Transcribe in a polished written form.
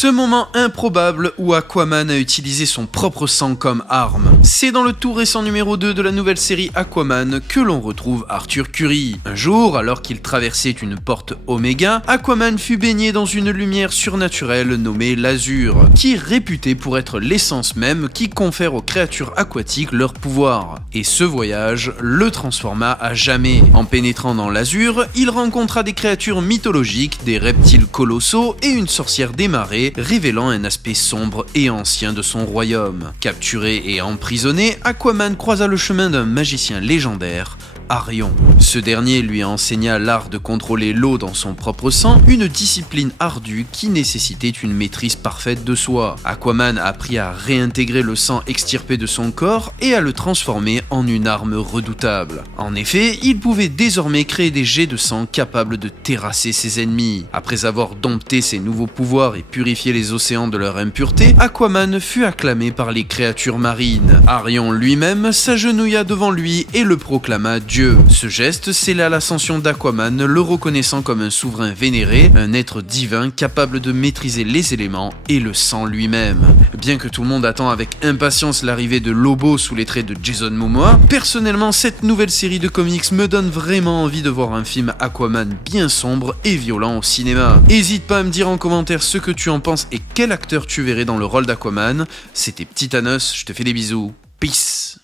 Ce moment improbable où Aquaman a utilisé son propre sang comme arme. C'est dans le tout récent numéro 2 de la nouvelle série Aquaman que l'on retrouve Arthur Curry. Un jour, alors qu'il traversait une porte Oméga, Aquaman fut baigné dans une lumière surnaturelle nommée l'Azur, qui est réputée pour être l'essence même qui confère aux créatures aquatiques leur pouvoir. Et ce voyage le transforma à jamais. En pénétrant dans l'Azur, il rencontra des créatures mythologiques, des reptiles colossaux et une sorcière des marais, révélant un aspect sombre et ancien de son royaume. Capturé et emprisonné, Aquaman croisa le chemin d'un magicien légendaire, Arion. Ce dernier lui enseigna l'art de contrôler l'eau dans son propre sang, une discipline ardue qui nécessitait une maîtrise parfaite de soi. Aquaman apprit à réintégrer le sang extirpé de son corps et à le transformer en une arme redoutable. En effet, il pouvait désormais créer des jets de sang capables de terrasser ses ennemis. Après avoir dompté ses nouveaux pouvoirs et purifié les océans de leur impureté, Aquaman fut acclamé par les créatures marines. Arion lui-même s'agenouilla devant lui et le proclama Dieu. Ce geste scella l'ascension d'Aquaman, le reconnaissant comme un souverain vénéré, un être divin capable de maîtriser les éléments et le sang lui-même. Bien que tout le monde attend avec impatience l'arrivée de Lobo sous les traits de Jason Momoa, personnellement cette nouvelle série de comics me donne vraiment envie de voir un film Aquaman bien sombre et violent au cinéma. Hésite pas à me dire en commentaire ce que tu en penses et quel acteur tu verrais dans le rôle d'Aquaman. C'était Petit Thanos, je te fais des bisous, peace.